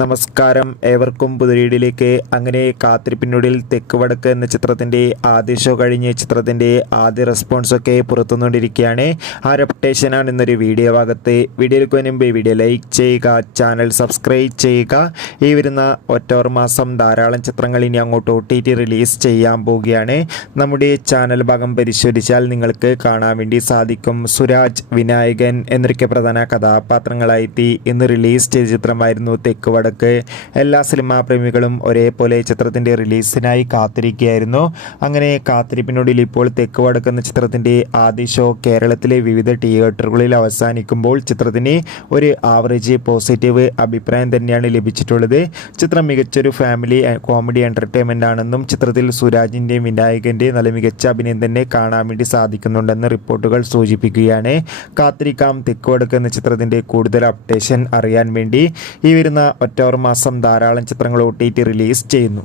നമസ്കാരം, ഏവർക്കും പുതുരീടിലേക്ക്. അങ്ങനെ കാത്തിരിപ്പിനുള്ളിൽ തെക്ക് വടക്ക് എന്ന ചിത്രത്തിൻ്റെ ആദ്യ ഷോ കഴിഞ്ഞ് ചിത്രത്തിൻ്റെ ആദ്യ റെസ്പോൺസൊക്കെ പുറത്തുനിന്നുകൊണ്ടിരിക്കുകയാണ്. ആ റെപ്യൂട്ടേഷനാണ് ഇന്നൊരു വീഡിയോ ഭാഗത്ത്. വീഡിയോയിലേക്ക് മുൻപ് വീഡിയോ ലൈക്ക് ചെയ്യുക, ചാനൽ സബ്സ്ക്രൈബ് ചെയ്യുക. ഈ വരുന്ന ഒക്ടോബർ മാസം ധാരാളം ചിത്രങ്ങൾ ഇനി അങ്ങോട്ട് OTT റിലീസ് ചെയ്യാൻ പോവുകയാണ്. നമ്മുടെ ചാനൽ ഭാഗം പരിശോധിച്ചാൽ നിങ്ങൾക്ക് കാണാൻ വേണ്ടി സാധിക്കും. സുരാജ്, വിനായകൻ എന്നൊക്കെ പ്രധാന കഥാപാത്രങ്ങളായിട്ട് ഇന്ന് റിലീസ് ചെയ്ത ചിത്രമായിരുന്നു തെക്ക് വടക്ക്. എല്ലാ സിനിമാ പ്രേമികളും ഒരേപോലെ ചിത്രത്തിൻ്റെ റിലീസിനായി കാത്തിരിക്കുകയായിരുന്നു. അങ്ങനെ കാത്തിരിപ്പിനൊടുവിൽ ഇപ്പോൾ തെക്ക് വടക്ക് എന്ന ചിത്രത്തിൻ്റെ ആദ്യ ഷോ കേരളത്തിലെ വിവിധ തിയേറ്ററുകളിൽ അവസാനിക്കുമ്പോൾ ചിത്രത്തിന് ഒരു ആവറേജ് പോസിറ്റീവ് അഭിപ്രായം തന്നെയാണ് ലഭിച്ചിട്ടുള്ളത്. ചിത്രം മികച്ചൊരു ഫാമിലി കോമഡി എൻ്റർടൈൻമെൻ്റ് ആണെന്നും ചിത്രത്തിൽ സുരാജിൻ്റെയും വിനായകൻ്റെ നല്ല മികച്ച അഭിനയം തന്നെ കാണാൻ വേണ്ടി സാധിക്കുന്നുണ്ടെന്ന് റിപ്പോർട്ടുകൾ സൂചിപ്പിക്കുകയാണ്. കാത്തിരിക്കാം തെക്ക് വടക്ക് എന്ന ചിത്രത്തിൻ്റെ കൂടുതൽ അപ്ഡേഷൻ അറിയാൻ വേണ്ടി. ഈ വരുന്ന ഒക്ടോബർ മാസം ധാരാളം ചിത്രങ്ങൾ OTT റിലീസ് ചെയ്യുന്നു.